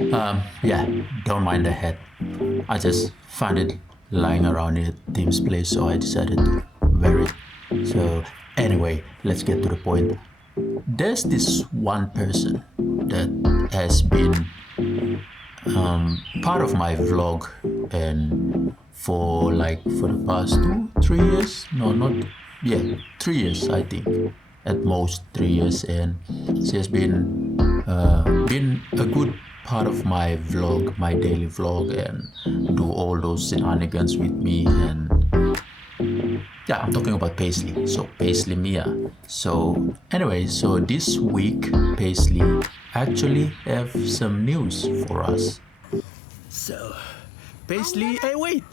Yeah, don't mind the head. I just found it lying around in Tim's place, so I decided to wear it. So, anyway, let's get to the point. There's this one person that has been part of my vlog, and for the past 2 3 years, no, not, yeah, 3 years, I think, at most 3 years, and she has been a good part of my vlog, my daily vlog, and do all those shenanigans with me. And yeah, I'm talking about Paisley. So Paisley Mia. So anyway, so this week Paisley actually have some news for us. So Paisley, hey wait!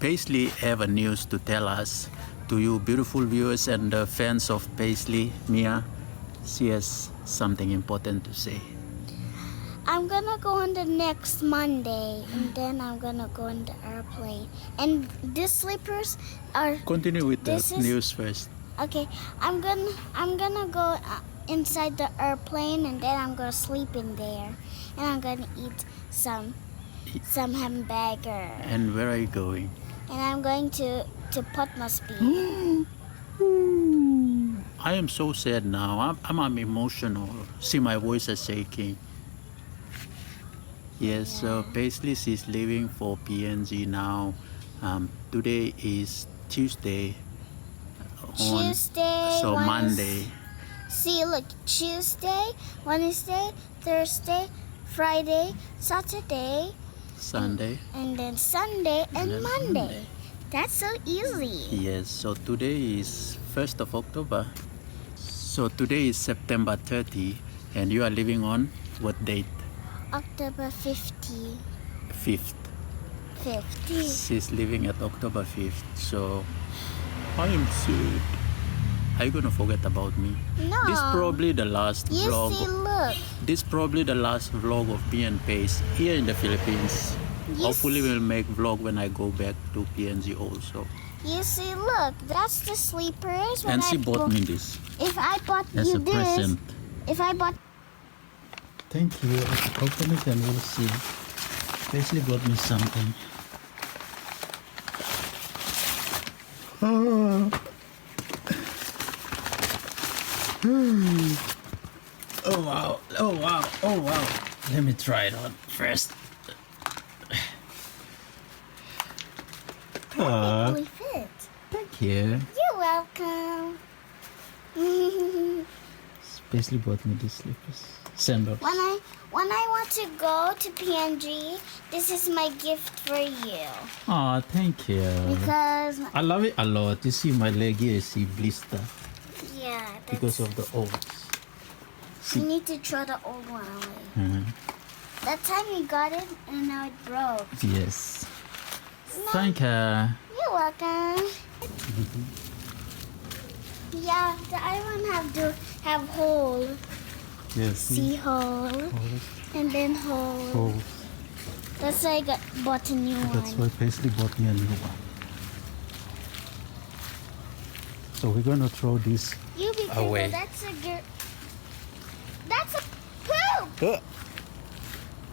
Paisley have a news to tell us, to you beautiful viewers and the fans of Paisley Mia. She has something important to say. I'm gonna go on the next Monday, and then I'm gonna go on the airplane. And these slippers are. Continue with the news first. Okay. I'm gonna go inside the airplane, and then I'm gonna sleep in there, and I'm gonna eat some hamburger. And where are you going? And I'm going to Potmosby. I am so sad now. I'm emotional. See, my voice is shaking. Yes, so Paisley is leaving for PNG now. Today is Tuesday. So Monday. See, look, Tuesday, Wednesday, Thursday, Friday, Saturday, Sunday. And then Sunday and Monday. That's so easy. Yes, so today is 1st of October. So today is September 30, and you are leaving on what date? October 50. 5th. 50. She's leaving at October 5th, so I am sad. Are you gonna forget about me? No. This probably the last vlog. See, look. This probably the last vlog of me and Pace here in the Philippines. Hopefully we'll make vlog when I go back to PNG also. You see, look, that's the sleepers. And she bought me this. If I bought as you a this, present. if I bought. Thank you. Open it and we'll see. Paisley bought me something. Oh. Oh wow, oh wow, oh wow. Let me try it on first. Perfectly fit. Thank you. You're welcome. Paisley bought me these slippers. Sandals. When I want to go to PNG, this is my gift for you. Oh, thank you. Because I love it a lot. You see my leg here, see blister. yeah, Because of the old. you need to throw the old one away. That time you got it and now it broke. Yes. No. Thank you. You're welcome. Yeah, the other one have to have hole. Yes. See hole. And then hole. Holes. That's why I bought a new That's one. why Paisley bought me a new one. So we're gonna throw this You be careful. away. That's a girl. That's a poop.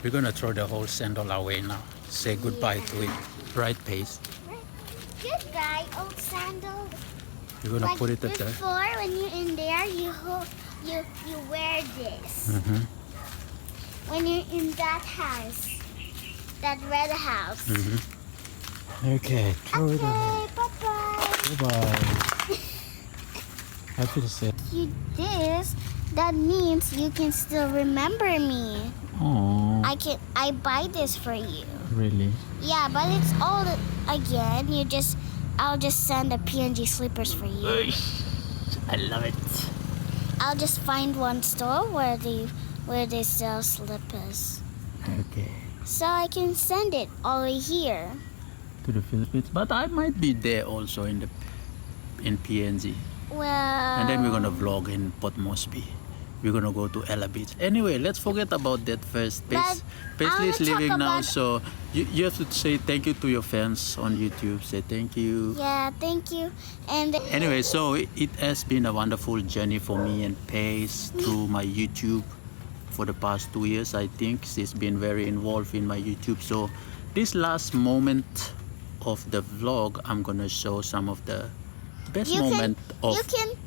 We're gonna throw the whole sandal away now. Say goodbye to it. Right, Pace? Good guy, old sandal. We're gonna Like put it at the. before, when you're in there, you wear this. When you're in that house, that red house. Okay, throw it away. Okay, bye-bye. Bye-bye. Happy to say. You this, that means you can still remember me. Oh, I buy this for you. really? Yeah, but it's all again. I'll just send the PNG slippers for you. I love it. I'll just find one store where they sell slippers. Okay. So I can send it all the way here. To the Philippines, but I might be there also in PNG. Well. And then we're gonna vlog in Port Moresby. We're gonna go to Ella Beach. Anyway, let's forget about that first. Paisley is leaving now, so you have to say thank you to your fans on YouTube. Say thank you. Yeah, thank you. And Anyway, so it has been a wonderful journey for me and Pace through my YouTube for the past 2 years. I think she's been very involved in my YouTube. So this last moment of the vlog, I'm gonna show some of the best moment of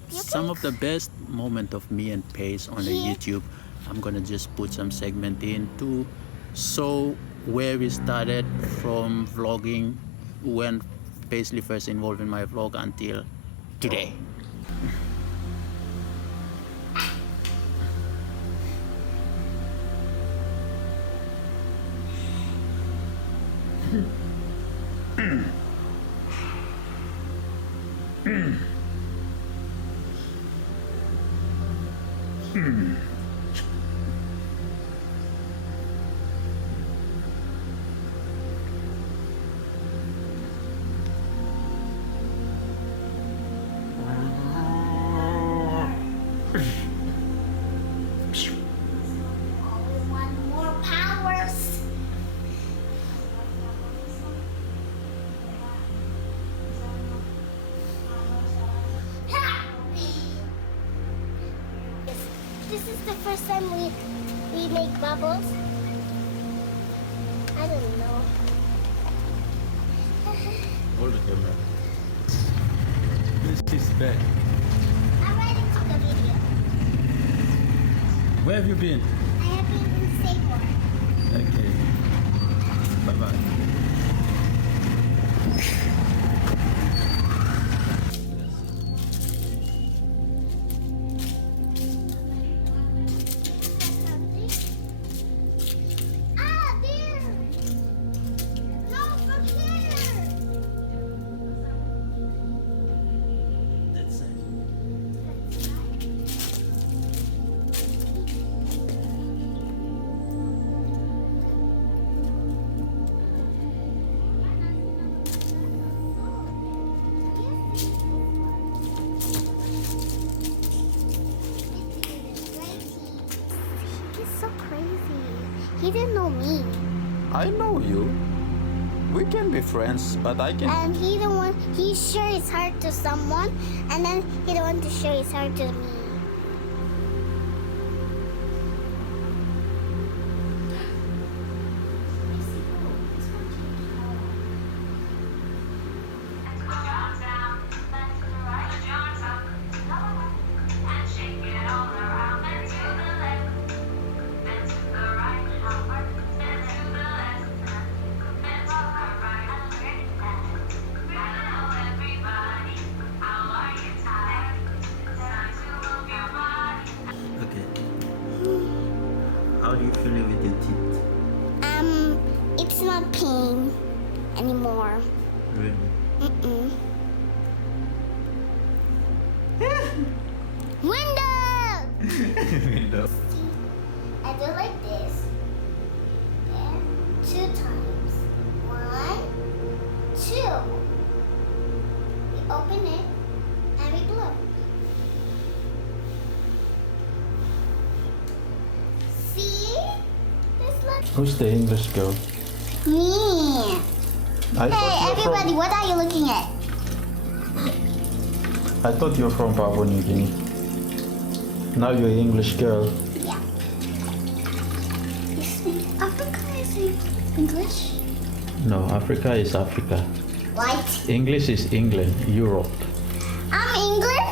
some of the best moment of me and Paige on the YouTube. I'm gonna just put some segment in to show where we started from vlogging, when Paisley first involved in my vlog until today. This is the first time we make bubbles. I don't know. Hold the camera. This is bad. I'm ready to the video. Where have you been? I have been in Singapore. Okay. Bye bye. He didn't know me. I know you. We can be friends, but I can. And he don't want. He share his heart to someone, and then he don't want to share his heart to me. How do you feel with your teeth? It's not pain anymore. Really? Window! Window. I do like this. And 2 times. 1, 2. We open it and we blow. See? This looks. Who's the English girl? Me. I Hey, everybody, what are you looking at? I thought you were from Papua New Guinea. Now you're an English girl. Yeah. Africa is English? No, Africa is Africa. What? English is England, Europe. I'm English?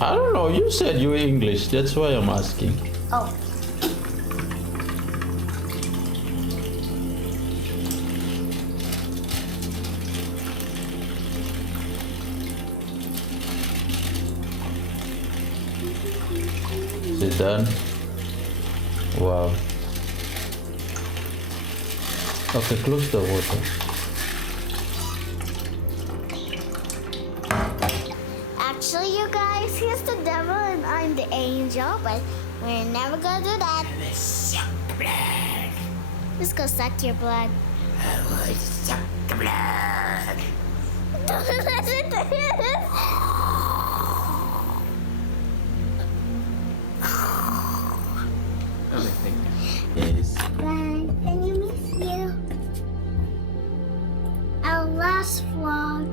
I don't know, you said you were English, that's why I'm asking. Oh. Is it done? Wow. Okay, close the water. Actually, you guys, he's the devil and I'm the angel, but we're never gonna do that. Let's go suck your blood. I will suck the blood. Don't listen to him. Yes. Bye. Can you miss you? Our last vlog.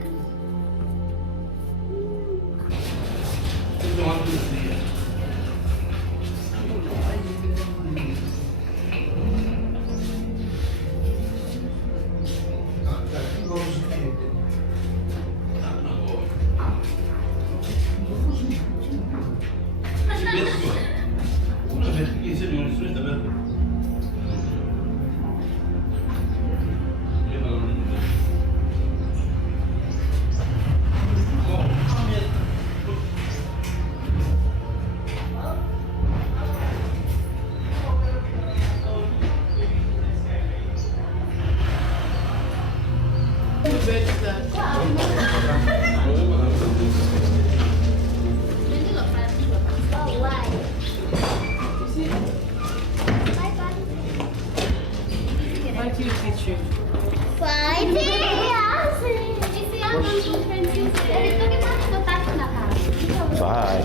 Bye.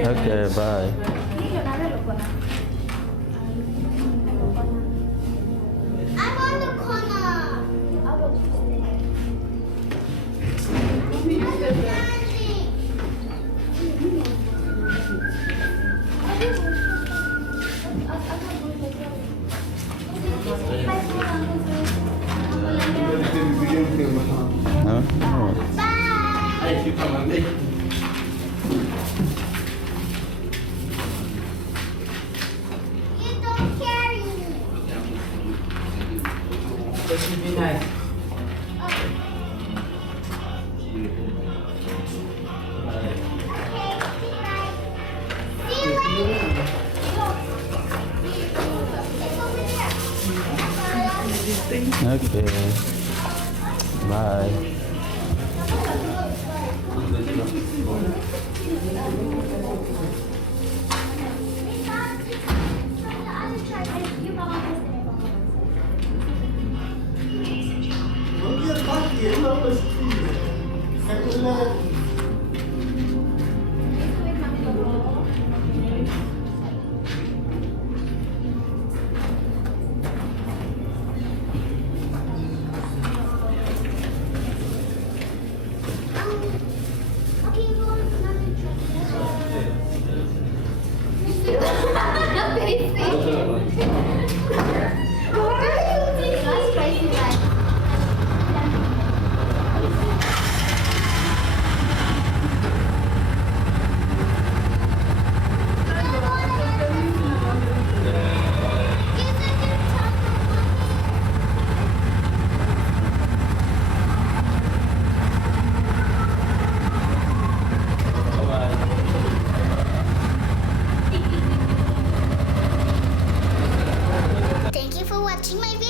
Okay, bye. I'm on the corner. Huh? Oh. You don't carry me. See you later. It's over there. Okay. Bye. Thank you for watching my video.